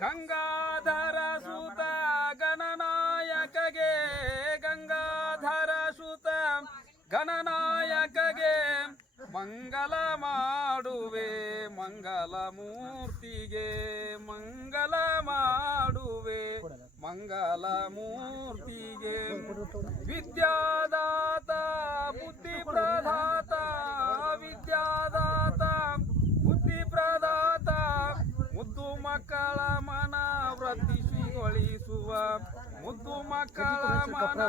ಗಂಗಾಧರ ಸುತ ಗಣನಾಯಕಗೆ, ಗಂಗಾಧರ ಸುತ ಗಣನಾಯಕಗೆ ಮಂಗಲ ಮಾಡುವೆ, ಮಂಗಲ ಮೂರ್ತಿಗೆ, ಮಂಗಲ ಮಾಡುವೆ, ಮಂಗಲ ಮೂರ್ತಿಗೆ. ವಿದ್ಯಾದಾತ ಬುದ್ಧಿ ಪ್ರದಾತ ಮಕ್ಕಳ ಮನ ವೃದ್ಧಿಸಿಗೊಳಿಸುವ. ಮುದ್ದು ಮಕ್ಕಳ ಮನ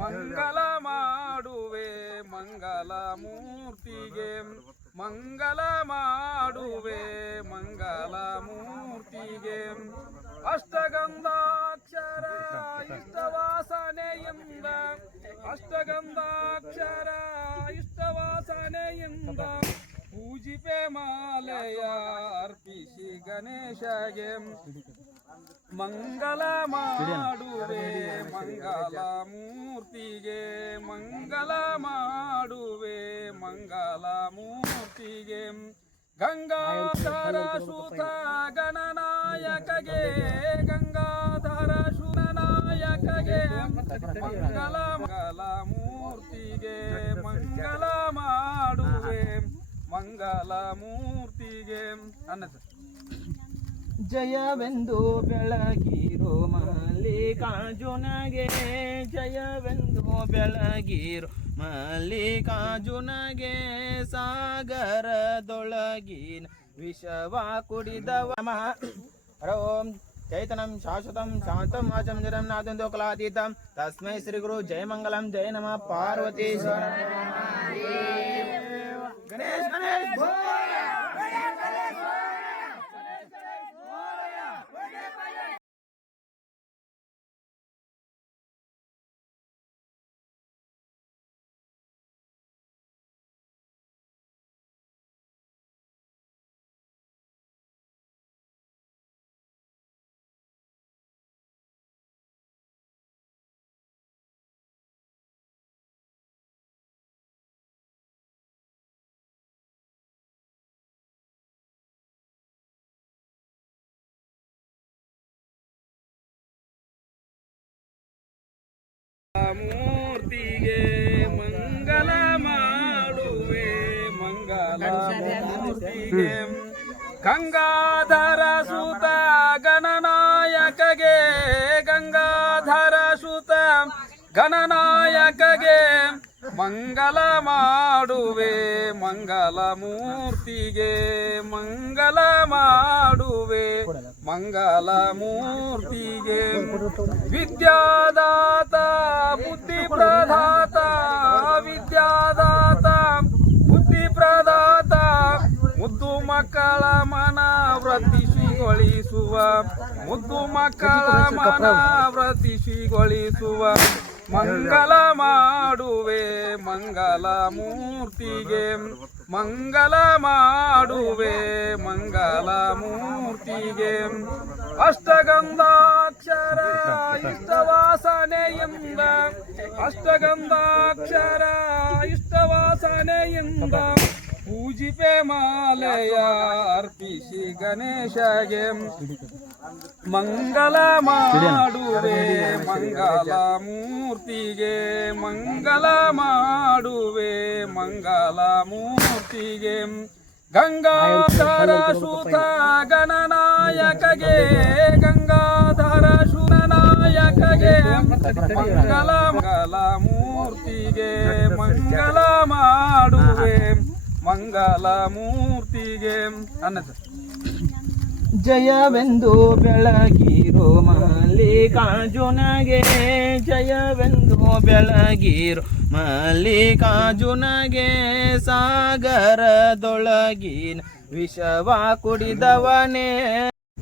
ಮಂಗಲ ಮಾಡುವೆ, ಮಂಗಲ ಮೂರ್ತಿಗೆ. ಮಂಗಲ ಮಾಡುವೆ, ಮಂಗಲ ಮೂರ್ತಿಗೆ. ಅಷ್ಟಗಂಧಾಕ್ಷರ ಇಷ್ಟವಾಸನೆಯಿಂದ ಅಷ್ಟಗಂಧಾಕ್ಷರ ಇಷ್ಟವಾಸನೆಯಿಂದ. ಪೂಜಿಪೆ ಮಾಲೆಯ ಅರ್ಪಿಸಿ ಗಣೇಶಗೆ. ಮಂಗಲ ಮಾಡುವೆ, ಮಂಗಲ ಮೂರ್ತಿಗೆ. ಮಂಗಲ ಮಾಡುವೆ, ಮಂಗಲ ಮೂರ್ತಿಗೆ. ಗಂಗಾಧರ ಸುತ ಗಣನಾಯಕಗೆ, ಗಂಗಾಧರ ಶೂನಾಯಕಗೆ ಮಂಗಲ ಮಂಗಲ ಮೂರ್ತಿಗೆ, ಮಂಗಲ ಮಾಡುವೆ. ಮಂಗಲ ಮೂರ್ತಿಗೆ ಅನ್ನದ ಜಯವೆಂದು ಬೆಳಗಿರೋ ಮಲ್ಲಿಕಾರ್ಜುನಗೆ ಜಯವೆಂದು ಬೆಳಗಿರೋ ಮಲ್ಲಿಕಾರ್ಜುನಗೆ ಸಾಗರದೊಳಗಿನ ವಿಷವ ಕುಡಿದವ. ಹರೋಂ. ಚೈತನಂ ಶಾಶ್ವತಂ ಶಾಂತಂ ನಾದಂದು ನಾದಂದೋ ಕಲಾತೀತಂ. ತಸ್ಮೈ ಶ್ರೀ ಗುರು ಜಯ ಮಂಗಲಂ ಜಯ ನಮಃ ಪಾರ್ವತೀಶ್ವರ ಗಣೇಶ್ ಗಣೇಶ್ ಮೂರ್ತಿಗೆ ಮಂಗಲ ಮಾಡುವೆ. ಮಂಗಲ ಮೂರ್ತಿಗೆ ಗಂಗಾಧರ ಸುತ ಗಣನಾಯಕಗೆ, ಗಂಗಾಧರ ಸುತ ಗಣನಾಯಕಗೆ ಮಂಗಲ ಮಾಡುವೆ. ಮಂಗಲ ಮೂರ್ತಿಗೆ ಮಂಗಲ ಮಾಡುವೆ. ಮಂಗಲ ಮೂರ್ತಿಗೆ ವಿದ್ಯಾದಾತ ಬುದ್ಧಿ ಪ್ರದಾತ ವಿದ್ಯಾದಾತ ಬುದ್ಧಿ ಪ್ರದಾತ ಮುದ್ದು ಮಕ್ಕಳ ಮನ ವೃತ್ತಿಸಿಗೊಳಿಸುವ ಮುದ್ದು ಮಕ್ಕಳ ಮನ ವೃದ್ಧಿಸಿಗೊಳಿಸುವ ಮಂಗಲ ಮಾಡುವೆ ಮಂಗಲ ಮೂರ್ತಿಗೆ ಮಂಗಲ ಮಾಡುವೆ ಮಂಗಲ ಮೂರ್ತಿಗೆ ಅಷ್ಟಗಂಧಾಕ್ಷರ ಇಷ್ಟವಾಸನೆಯಿಂದ ಅಷ್ಟಗಂಧಾಕ್ಷರ ಇಷ್ಟವಾಸನೆಯಿಂದ ಪೂಜಿಪೆ ಮಾಲೆಯ ಅರ್ಪಿಸಿ ಗಣೇಶಗೆ. ಮಂಗಲ ಮಾಡುವೆ ಮಂಗಲ ಮೂರ್ತಿಗೆ ಮಂಗಲ ಮಾಡುವೆ ಮಂಗಲ ಮೂರ್ತಿಗೆ ಗಂಗಾಧರ ಸುತ ಗಣನಾಯಕಗೆ ಗಂಗಾಧರ ಸುರನಾಯಕಗೆ ಮಂಗಲ ಮಂಗಲ ಮೂರ್ತಿಗೆ ಮಂಗಲ ಮಾಡುವೆ ಮಂಗಲ ಮೂರ್ತಿಗೆ ಅನ್ನದ ಜಯವೆಂದು ಬೆಳಗಿರೋ ಮಲ್ಲಿಕಾರ್ಜುನಗೆ ಜಯವೆಂದು ಬೆಳಗಿರೋ ಮಲ್ಲಿಕಾರ್ಜುನಗೆ ಸಾಗರದೊಳಗಿನ ವಿಷವ ಕುಡಿದವನೇ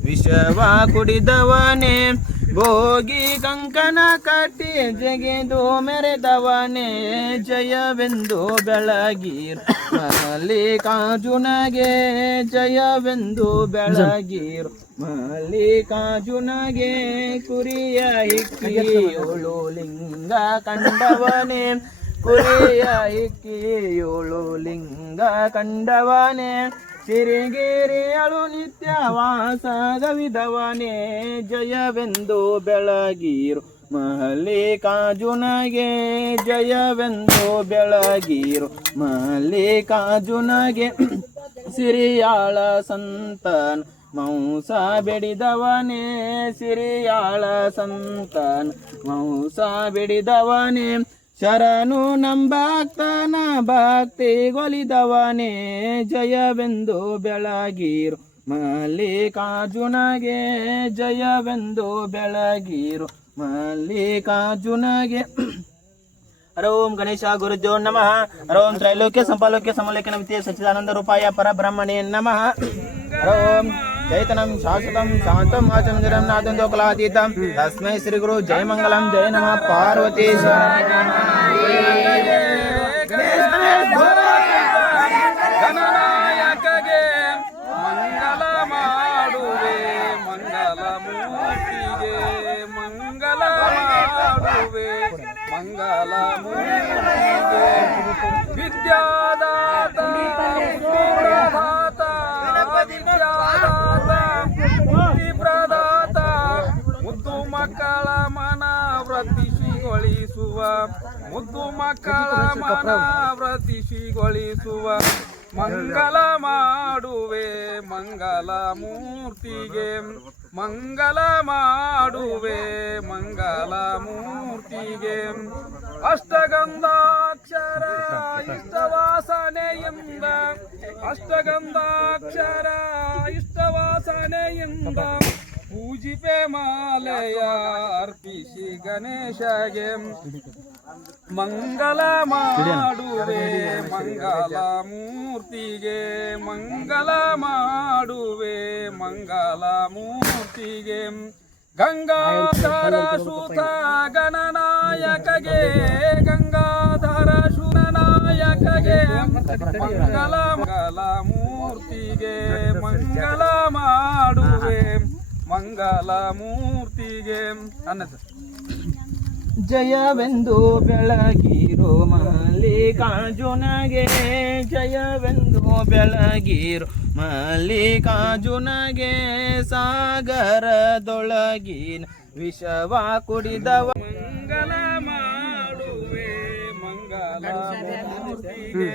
ವಿಷವ ಕುಡಿದವನೇ ಭೋಗಿ ಕಂಕನ ಕಟ್ಟಿ ಜಗೆದು ಮೆರೆದವನೇ ಜಯವೆಂದು ಬೆಳಗೀರ್ ಮಲ್ಲಿ ಕಾಜುನಗೆ ಜಯವೆಂದು ಬೆಳಗಿರ್ ಮಲ್ಲಿಕಾರ್ಜುನಗೆ ಕುರಿಯ ಇಕ್ಕಿಯೋಳು ಲಿಂಗ ಕಂಡವನೇ ಕುರಿಯ ಇಕ್ಕಿಯೋಳು ಲಿಂಗ ಕಂಡವನೇ ಸಿರಿಗೇರಿ ಅಳು ನಿತ್ಯ ವಾಸದ ವಿಧವನೇ, ಜಯವೆಂದು ಬೆಳಗೀರು. ಮಲ್ಲಿಕಾರ್ಜುನಗೆ ಜಯವೆಂದು ಬೆಳಗೀರು. ಮಲ್ಲಿಕಾರ್ಜುನಗೆ ಸಿರಿಯಾಳ ಸಂತನ್, ಮೌಸ ಬೆಡಿದವನೇ ಸಿರಿಯಾಳ ಸಂತನ್, ಮೌಸ ಬೆಡಿದವನೇ ಶರಣು ಭಕ್ತಿ ಭಕ್ತಿಗೊಲಿದವನೇ ಜಯವೆಂದು ಬೆಳಗೀರು. ಮಲ್ಲಿಕಾರ್ಜುನಗೆ ಜಯವೆಂದು ಬೆಳಗೀರು. ಮಲ್ಲಿಕಾರ್ಜುನಗೆ ಹರೋಂ ಗಣೇಶ ಗುರುಜೋ ನಮಃ. ಹರೋಂ ತ್ರೈಲೋಕ್ಯ, ಸಂಪಾಲೋಕ್ಯ, ಸಮಲೋಕ್ಯ ವಿದ್ಯೆ ಸಚ್ಚಿದಾನಂದ ರೂಪಾಯ, ಪರಬ್ರಹ್ಮಣೇ ನಮಃ. ಹರ ಓಂ ಚೈತನ್ಯಂ ಶಾಶ್ವತಂ ಶಾಂತಂ ಆಚಂದಿರಂ ನಾದಂದೋಕಲಾತೀತಂ ತಸ್ಮೈ ಶ್ರೀ ಗುರು ಜಯ ಮಂಗಲಂ ಜಯ ನಮಃ ಪಾರ್ವತೀಶ್ವರ ಗಣನಾಯಕಗೆ ಮಂಗಲ ಪ್ರದಾತ ಮುದ್ದು ಮಕ್ಕಳ ಮನ ವ್ರತಿಸಿಗೊಳಿಸುವ ಮುದ್ದು ಮಕ್ಕಳ ಮನ ವ್ರತಿಸಿಗೊಳಿಸುವ ಮಂಗಲ ಮಾಡುವೆ ಮಂಗಲ ಮೂರ್ತಿಗೆ ಮಂಗಲ ಮಾಡುವೆ ಮಂಗಲ ಮೂರ್ತಿಗೆ. ಅಷ್ಟಗಂಧಾಕ್ಷರ ಇಷ್ಟವಾಸನೆಯಿಂದ ಅಷ್ಟಗಂಧಾಕ್ಷರ ಇಷ್ಟವಾಸನೆಯಿಂದ ಪೂಜಿಪೆ ಮಾಲೆಯ ಅರ್ಪಿಸಿ ಗಣೇಶಗೆ. ಮಂಗಲ ಮಾಡುವೆ, ಮಂಗಲ ಮೂರ್ತಿಗೆ ಮಂಗಲ ಮಾಡುವೆ, ಮಂಗಲ ಮೂರ್ತಿಗೆ ಗಂಗಾಧರ ಸುತ ಗಣನಾಯಕಗೆ, ಗಂಗಾಧರ ಸುರನಾಯಕಗೆ ಮಂಗಲ ಮಂಗಲ ಮೂರ್ತಿಗೆ ಮಂಗಲ ಮಾಡುವೆ, ಮಂಗಲ ಮೂರ್ತಿಗೆ ಅನ್ನದ ಜಯವೆಂದು ಬೆಳಗಿರೋ ಮಲ್ಲಿಕಾರ್ಜುನಗೆ ಜಯವೆಂದು ಬೆಳಗಿರೋ ಮಲ್ಲಿಕಾರ್ಜುನಗೆ ಸಾಗರದೊಳಗಿನ ವಿಷವ ಕುಡಿದವ. ಮಂಗಲ ಮಾಡುವೆ ಮಂಗಲ ಮೂರ್ತಿಗೆ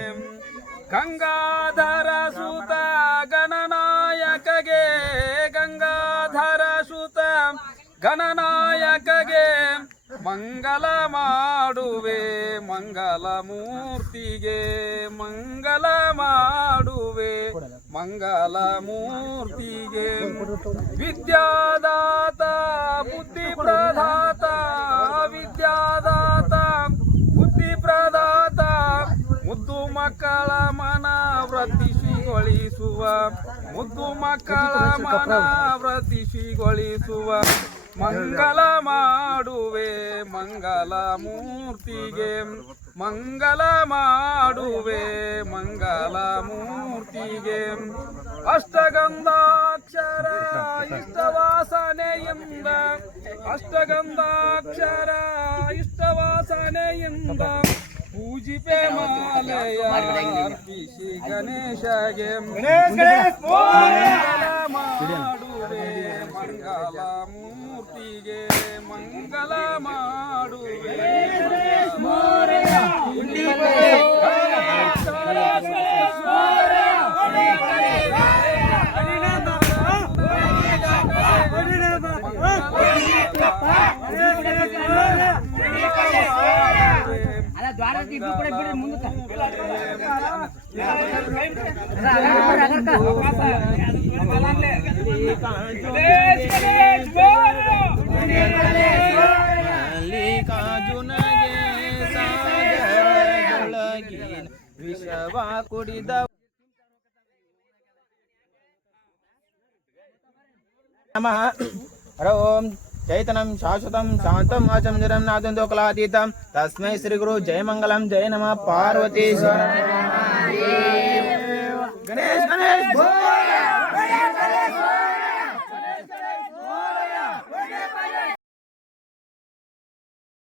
ಮಾಡುವೆ ಮಂಗಲ ಮೂರ್ತಿಗೆ ಮಂಗಲ ಮಾಡುವೆ ಮಂಗಲ ಮೂರ್ತಿಗೆ ವಿದ್ಯಾದಾತ ಬುದ್ಧಿ ಪ್ರದಾತ ವಿದ್ಯಾದಾತ ಬುದ್ಧಿ ಪ್ರದಾತ ಮುದ್ದು ಮಕ್ಕಳ ಮನ ವ್ರತಿಸಿಗೊಳಿಸುವ ಮುದ್ದು ಮಕ್ಕಳ ಮನ ವ್ರತಿಸಿಗೊಳಿಸುವ ಮಂಗಲ ಮಾಡುವೆ, ಮಂಗಲ ಮೂರ್ತಿಗೆ. ಮಂಗಲ ಮಾಡುವೆ, ಮಂಗಲ ಮೂರ್ತಿಗೆ. ಅಷ್ಟಗಂಧಾಕ್ಷರ ಇಷ್ಟವಾಸನೆಯಿಂದ ಅಷ್ಟಗಂಧಾಕ್ಷರ ಇಷ್ಟವಾಸನೆಯಿಂದ ಪೂಜಿಪೆ ಮಾಲೆಯ ಅರ್ಪಿಸಿ ಗಣೇಶಗೆ. ಮಂಗಲ ಮಾಡುವೆ, ಮಂಗಲ ಮೂರ್ತಿಗೆ ಮಂಗಲ ಮಾಡುವೆ ಅಲ್ಲ ದ್ವಾರ ಇಬ್ರು ಕೂಡ ಬಿಡ್ರಿ ಮುಂದಕ್ಕ ಮಲ್ಲಿಕಾರ್ಜುನಗೆ ವಿಷವ ಕುಡಿದ ನಮಃ ಹರ ಓಂ ಚೈತನ್ಯಂ ಶಾಶ್ವತಂ ಶಾಂತಂ ಆಚಂದಿರಂ ನಾದಂದೋಕಲಾತೀತಂ ತಸ್ಮೈ ಶ್ರೀ ಗುರು ಜಯ ಮಂಗಲಂ ಜಯ ನಮಃ ಪಾರ್ವತೀಶ್ವರ ಗಣೇಶ್ ಗಣೇಶ್